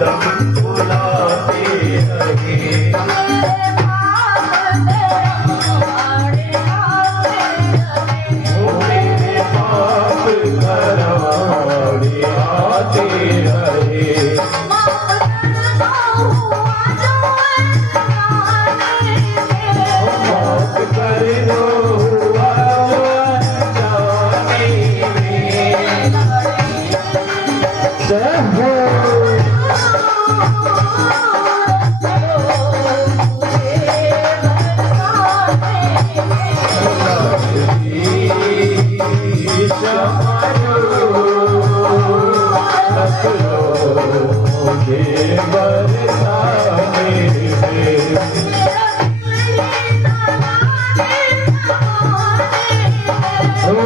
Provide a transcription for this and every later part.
हरदम बुलाते रहे। मेरे पाप करवाने आते रहे। माफ कर दो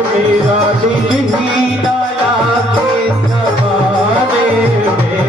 मेरा दिल ही डाला के ज़माने में।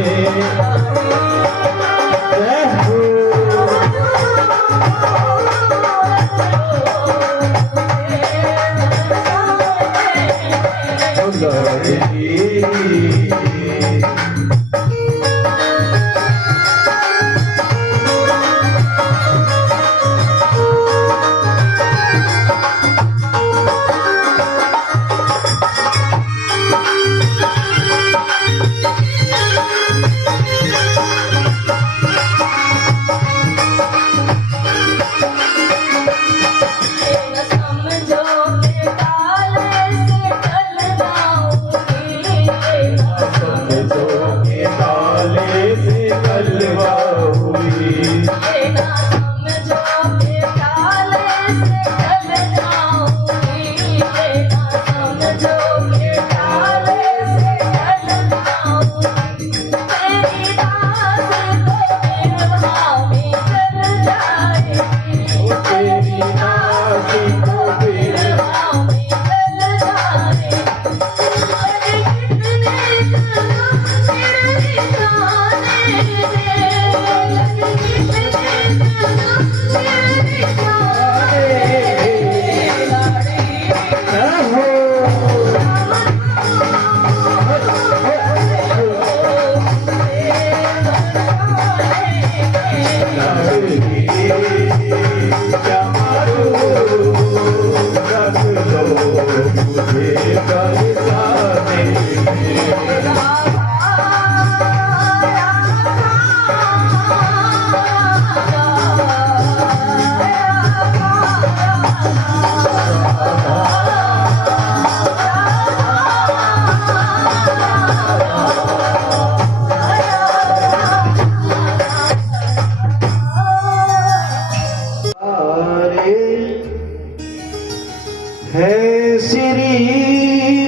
है श्री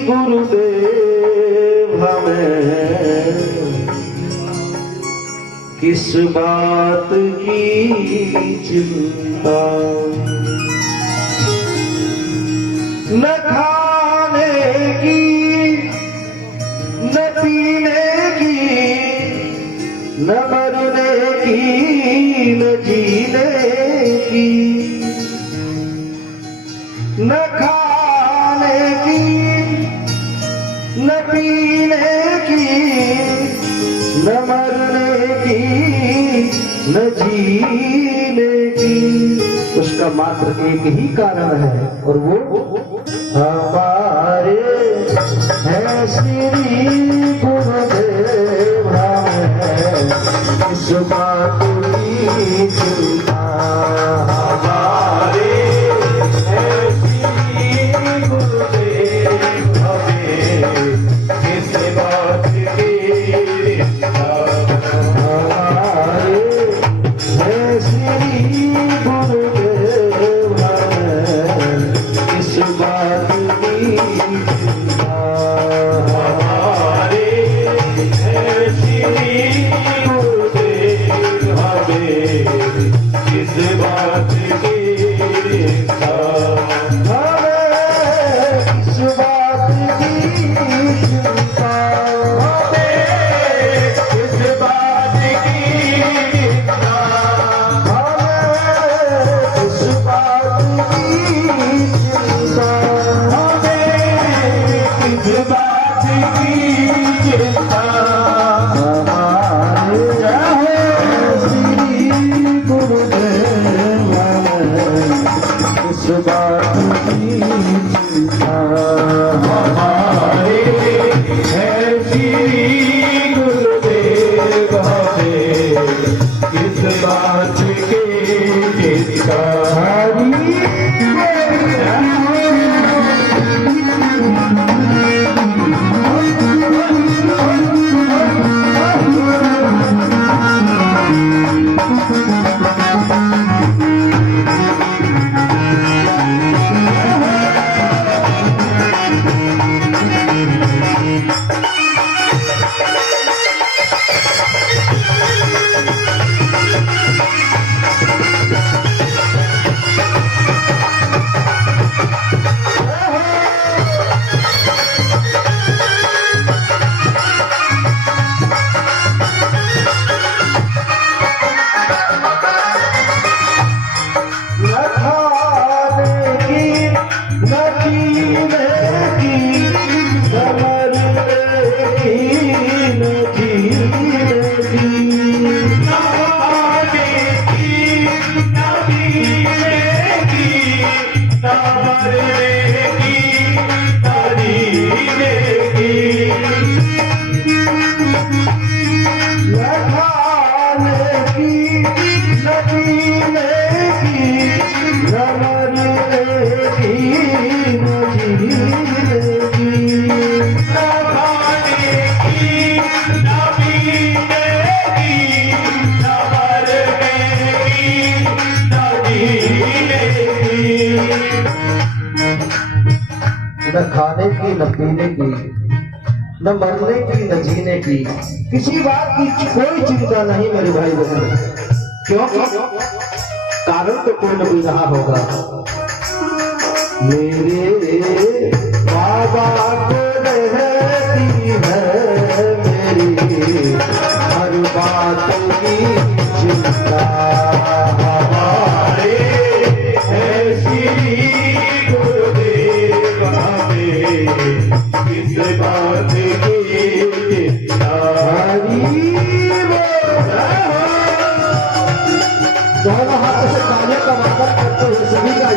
गुरुदेव हमें किस बात की चिंता, न खाने की न पीने की न मरने की न जीने की, न खाने की न पीने की न मरने की न जीने की, उसका मात्र एक ही कारण है और वो हमारे है श्री गुरुदेव हमें इस बात की चिंता। हमारे न खाने की न पीने की न मरने की न जीने की, किसी बात की कोई चिंता नहीं मेरे भाई बहन। क्यों? कारण तो कोई न कोई रहा होगा। मेरे बाबा को रहती है मेरी हर बात की चिंता। हमारे ऐसी गुरुदेव हमें किस बात की चिंता। दोनों हाथों से तालियों का वादन करते हुए सभी का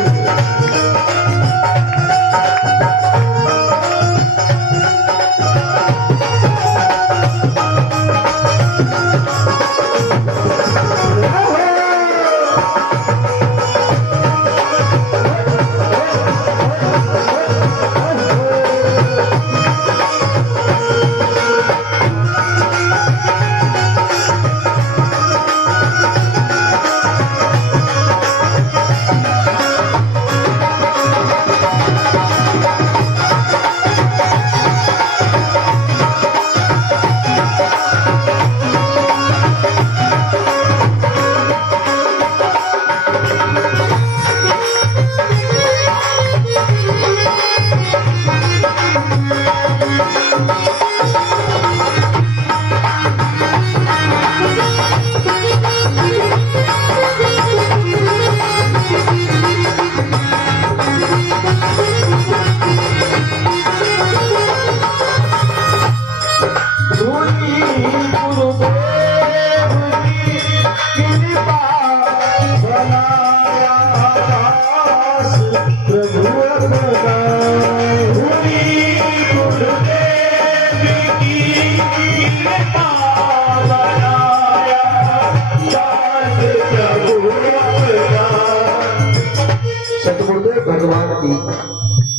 भगवान की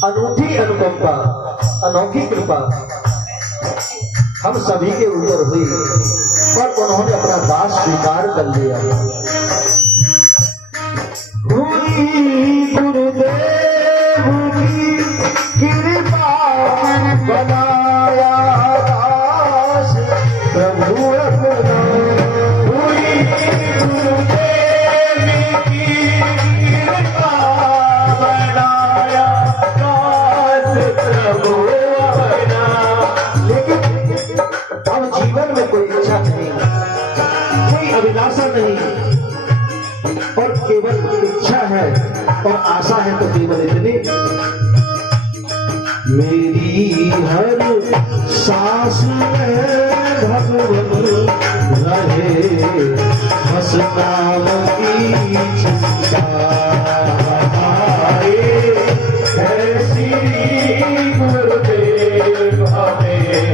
अनूठी अनुकंपा, अनोखी कृपा हम सभी के ऊपर हुई और उन्होंने अपना दास स्वीकार कर लिया। गुरुदेव की कृपा बनाया दास प्रभु अपना। अभिलाषा नहीं और केवल इच्छा है और आशा है तो केवल इतनी, मेरी हर सांस में भगवान रहे बस नाम की चिंता। ऐसी गुरुदेव हमें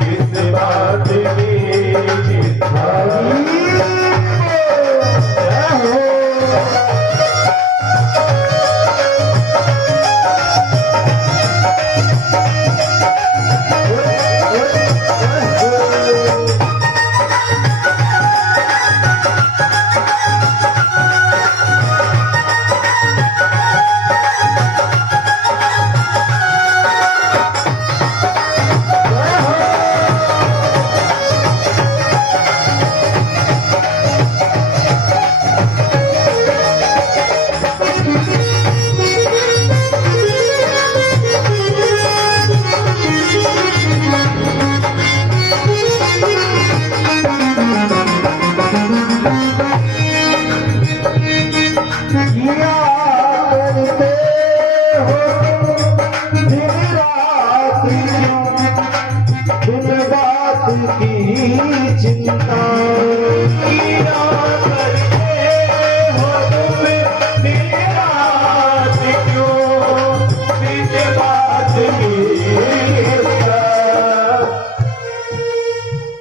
किस बात की चिंता।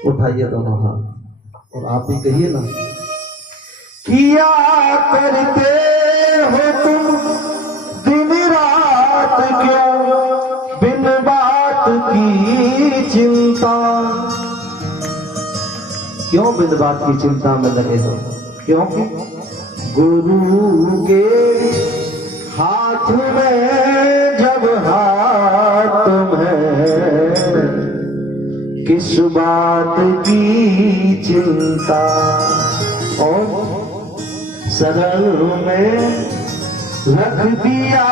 उठाइए दोनों हाथ और आप ही कहिए ना, किया करते हो तुम दिन रात क्यों बिन बात की चिंता। क्यों बिन बात की चिंता में लगे हो? क्योंकि गुरु के हाथ में जब हाथ किस बात की चिंता और शरण में रख दिया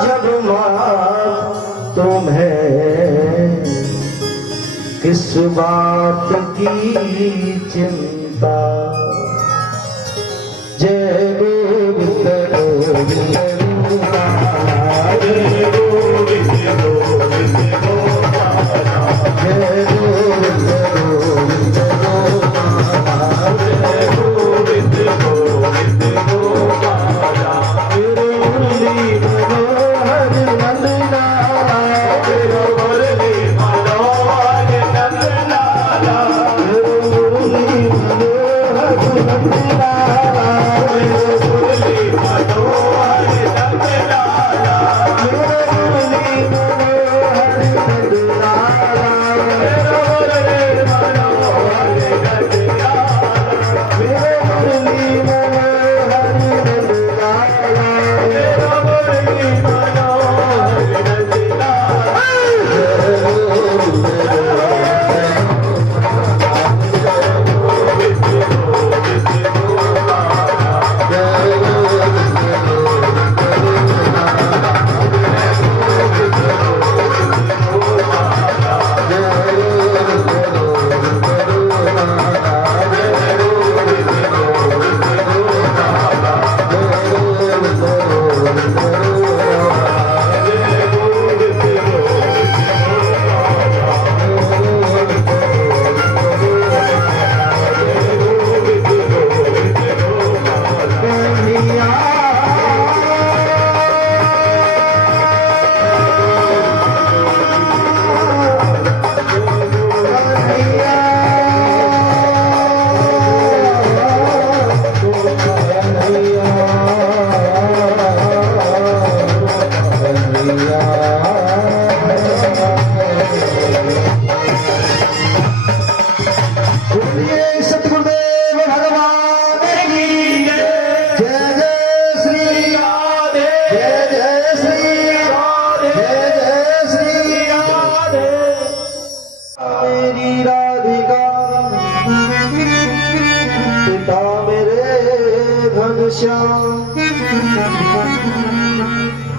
जब मात तुम्हें, किस बात की चिंता। जय गोविंद गोविंद गोपाला, जय गोविंद गोविंद गोपाला, जय गोविंद गोविंद गोपाला, जय गोविंद गोविंद गोपाला। मेरे मुरली मनोहर नंदलाला, मेरे मुरली मनोहर नंदलाला, मेरे मुरली मनोहर नंदलाला, मेरे मुरली मनोहर नंदलाला, मेरे मुरली मनोहर नंदलाला, मेरे मुरली मनोहर नंदलाला, मेरे मुरली मनोहर नंदलाला, मेरे मुरली मनोहर नंदलाला।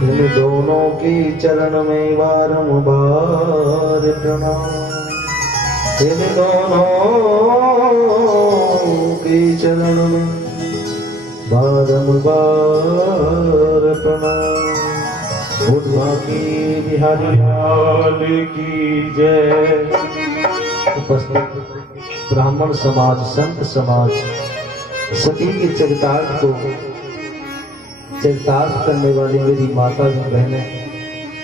इन दोनों की चरण में बारंबार प्रणाम, इन दोनों की चरण में बारंबार प्रणाम। बुद्धा की बिहारी लाल की जय। उपस्थित ब्राह्मण समाज, संत समाज, सती के चरितार्थ को चरितार्थ करने वाली मेरी माता जी, बहनें,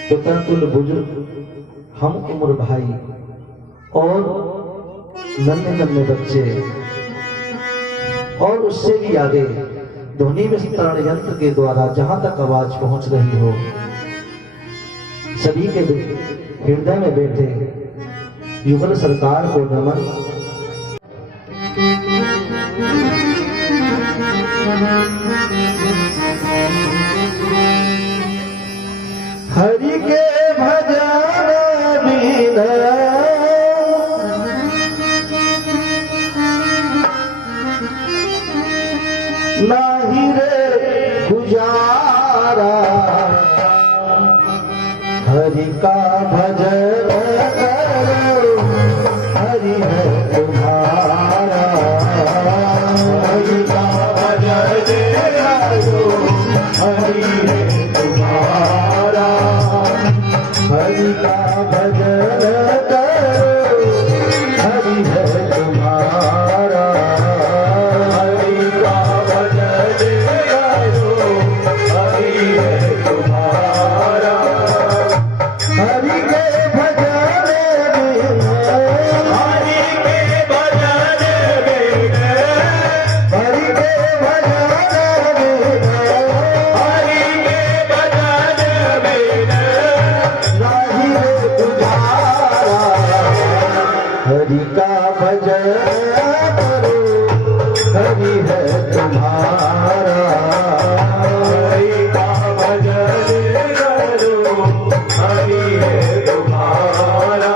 पितरतुल्य बुजुर्ग, हम उम्र भाई और नन्हे नन्हे बच्चे और उससे भी आगे ध्वनि विस्तरण यंत्र के द्वारा जहां तक आवाज पहुंच रही हो, सभी के हृदय में बैठे युगल सरकार को नमन। हरि के भजन बिना नाही रे गुजारा, हरि का भजन करो, हरि है तुम्हारा, हरि का भजन करो, हरि है तुम्हारा, हरि का भजन करो, हरि है तुम्हारा, हरि का भजन करो, हरि है तुम्हारा। हरि के भजन बिना, हरि के भजन बिना, हरि के भजन बिना, हरि के भजन बिना नाही रे गुजारा। हरि का भजन करो, हरि है तुम्हारा, हरि का भजन करो, हरि है तुम्हारा।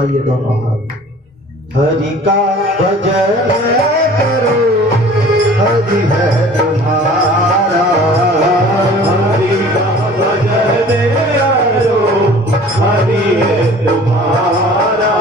उठाइए दोनों हाथ। हरि का भजन करो, हरि है तुम्हारा। हरि का भजन करो, हरि है तुम्हारा।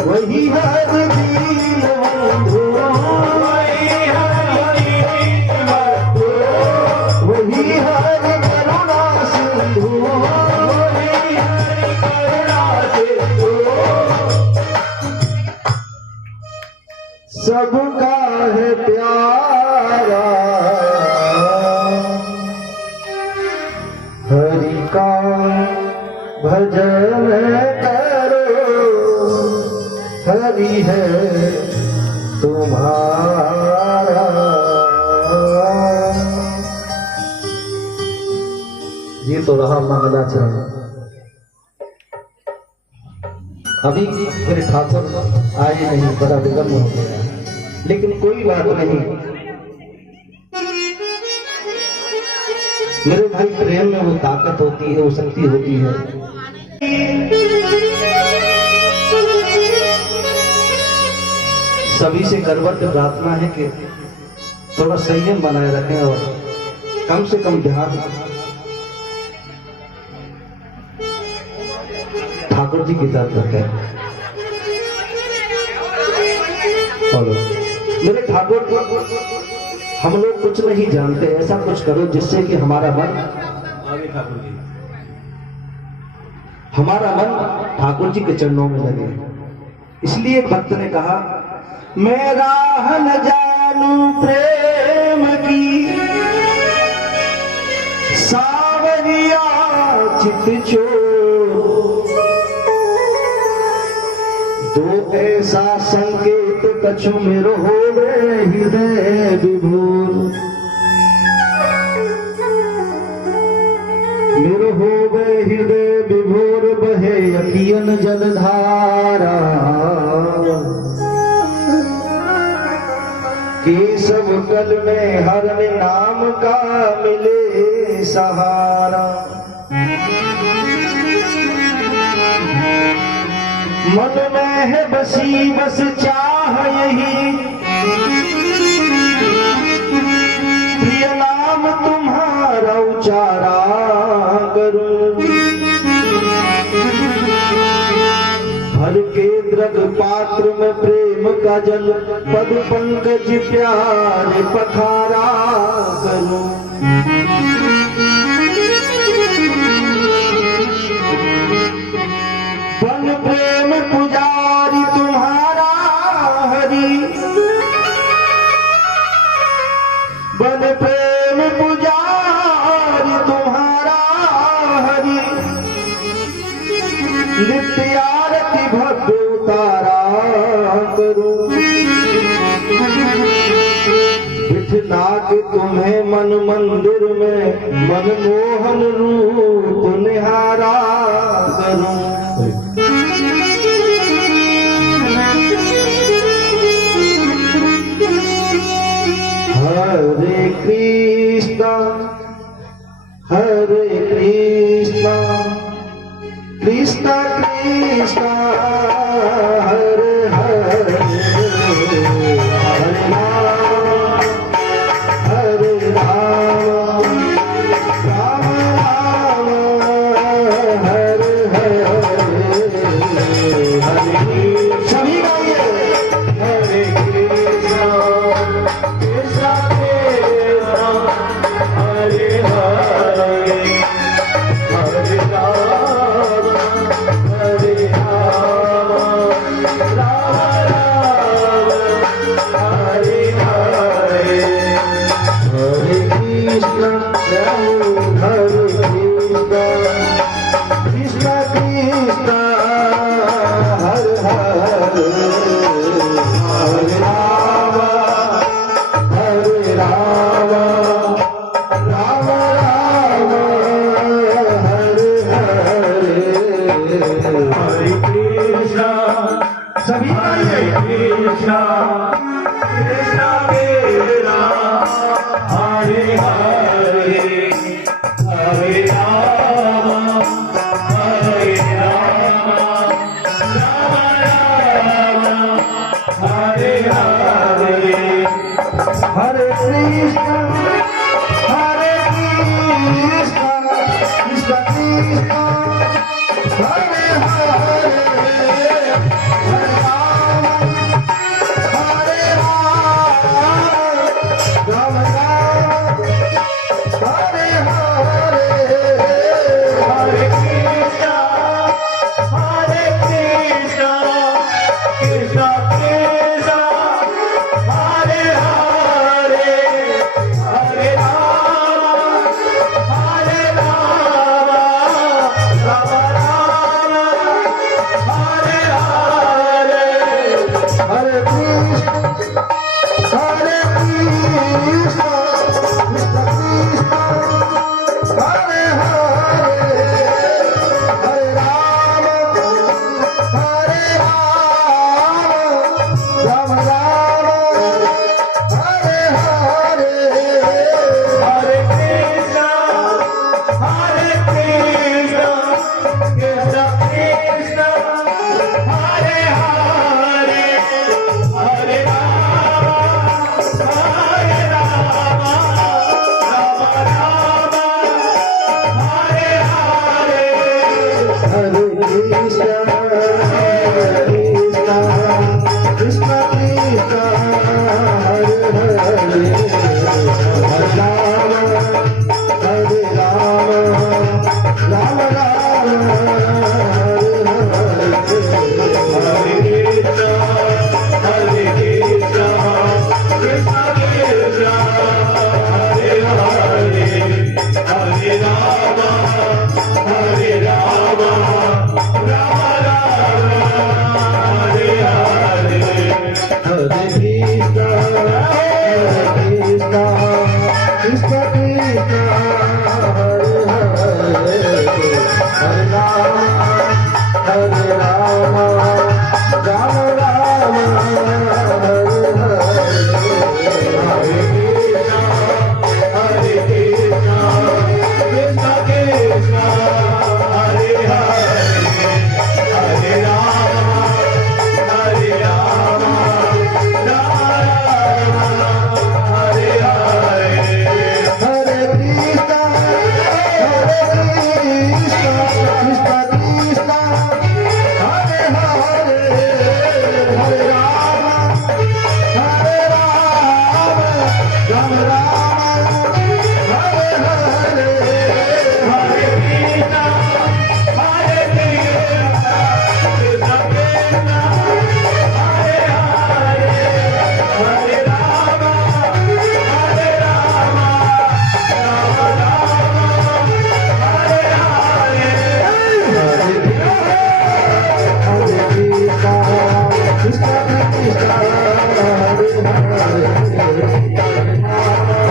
वही हर दीन बंधु, वही हर करुणा सिंधु, सबका है प्यारा। हरि का भजन करो, हरि है तुम्हारा। ये तो रहा मंगलाचरण। अभी मेरे ठाकुर आए नहीं, बड़ा विलम्ब हो गया, लेकिन कोई बात नहीं। मेरे भाई प्रेम में वो ताकत होती है, वो शक्ति होती है। सभी से करवट प्रार्थना है कि थोड़ा संयम बनाए रखें और कम से कम ध्यान ठाकुर जी की तरफ रखें। बोलो मेरे ठाकुर, हम लोग कुछ नहीं जानते, ऐसा कुछ करो जिससे कि हमारा मन ठाकुर जी के चरणों में लगे। इसलिए भक्त ने कहा, मैं राह न जानू प्रेम की, सावरिया चित चोर, दो ऐसा संकेत कछु मेरो होवे हृदय विभोर, मेरो होवे हृदय विभोर, बहे अखियन जलधारा, केशव कल में हरण नाम का मिले सहारा। मन में है बसी बस चाह यही, प्रिय नाम तुम्हारा उचारा करूं, भर के द्रग पात्र में प्रेम का जल, पद पंकज प्यार पखारा करूं। बन प्रेम पुजारी तुम्हारा हरि, बन प्रेम पुजारी तुम्हारा हरि, नित्य आरती भव्य उतारा करूं, बिठला के तुम्हें मन मंदिर में मनमोहन रूप निहारा करूं। हरे कृष्णा कृष्णा कृष्णा कृष्ण हरे हरे हरे राम राम राम हरे हरे सभी गाइए हरे कृष्णा कृष्णा कृष्णा हरे हरे हरे राम राम राम हरे हरे हरे कृष्ण हरे कृष्ण कृष्ण हरे हरे हरे राम राम राम हरे हरे हरे कृष्णा सभी हरे कृष्णा कृष्णा कृष्णा हरे हरे हरे राम राम राम हरे हरे हरे कृष्ण कृष्ण कृष्ण हरे हरे हरे राम राम राम हरे हरे हरे कृष्णा कृष्णा कृष्णा हरे हरे हरे राम राम राम हरे हरे हरे कृष्ण कृष्ण कृष्ण हरे हरे हरे राम राम राम हरे हरे हरे कृष्णा कृष्णा कृष्णा हरे हरे हरे राम राम राम हरे हरे हरे कृष्ण कृष्ण कृष्ण हरे हरे हरे राम राम राम हरे हरे हरे कृष्णा कृष्णा कृष्णा हरे हरे हरे राम राम राम हरे हरे हरे कृष्ण कृष्ण कृष्ण हरे हरे हरे राम राम राम हरे हरे हरे कृष्णा कृष्णा कृष्णा हरे हरे हरे राम राम हरे हरे हरे कृष्ण कृष्ण कृष्ण हरे हरे हरे राम राम राम हरे हरे हरे कृष्णा कृष्णा कृष्णा हरे हरे हरे राम राम हरे हरे हरे कृष्ण कृष्ण कृष्ण हरे हरे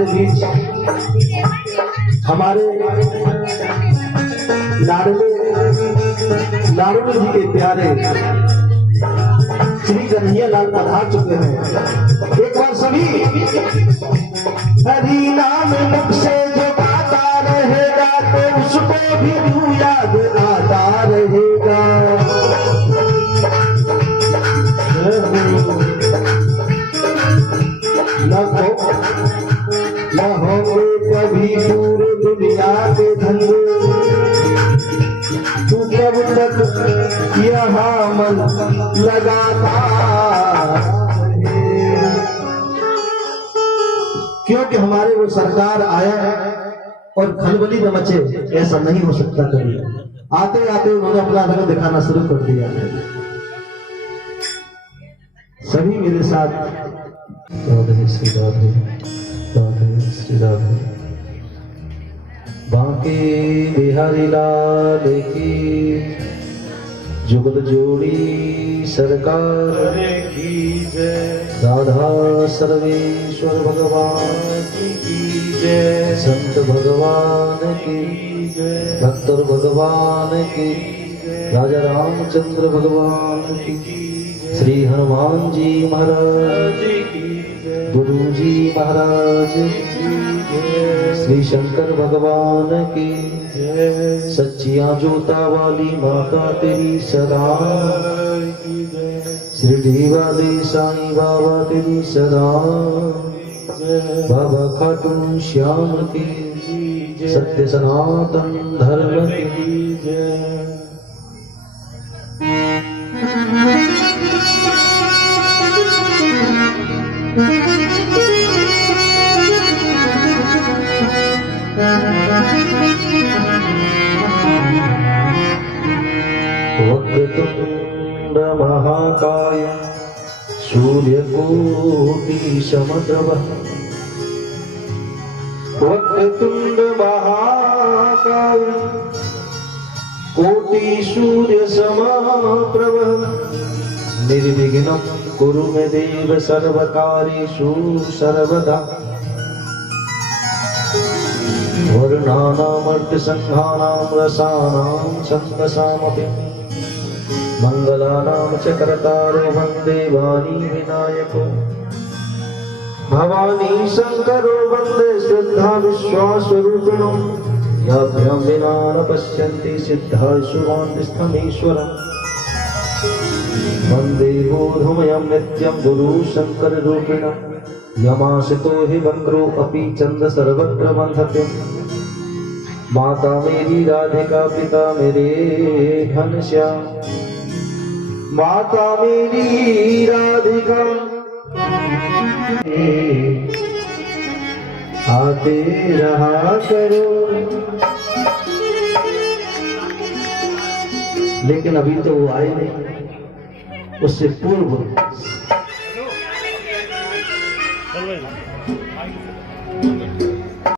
हमारे बीच हमारे नारद जी के प्यारे श्री कन्हैया लाल पधार चुके हैं। एक बार सभी हरि नाम मुख से जो गाता रहेगा तो उसको भी तू याद आता रहेगा। न होंगे कभी पूरे दुनिया के धंधे, तू कब तक यहाँ मन लगाता रहे। क्योंकि हमारे वो सरकार आया और खलबली न मचे, ऐसा नहीं हो सकता कभी। आते आते उन्होंने अपना रंग दिखाना शुरू कर दिया। सभी मेरे साथ राधे श्री राधे, राधे श्री राधे। बांके बिहारी लाल की जुगल जोड़ी सरकार की जय। राधा सर्वेश्वर भगवान की जय। संत भगवान की जय। भक्त भगवान की, राजा रामचंद्र भगवान की, श्री हनुमान जी महाराज की, गुरु जी महाराज की, श्री शंकर भगवान की, सच्चियां जोता वाली माता तेरी सदा की, शिरडी वाले साईं बाबा तेरी सदा, बाबा खाटू श्याम की, सत्य सनातन धर्म की जय। वक्रतुंड महाकाय सूर्यकोटि समप्रभ। वक्रतुंड महाकाय कोटि सूर्य समप्रभ। निर्विघ्नं कुरु मे देव सर्वकार्येषु सर्वदा। वर्णानामर्थ संघानां रसानां छन्दसामपि मंगलानां च कर्तारो वन्दे वाणी विनायको। भवानी शंकरो वन्दे श्रद्धा विश्वासरूपिणो। याभ्यां विना न पश्यन्ति सिद्धा शुभान्तिस्थमीश्वरम्। वन्दे बोधमयं नित्यं गुरु शंकर रूपिणम्। यमाशितो हि वक्रो अपि चंद सर्वत्र बंधते। माता मेरी राधिका पिता मेरे घनश्याम। माता मेरी राधिका आते रहा करो। लेकिन अभी तो वो आए नहीं, उससे पूर्व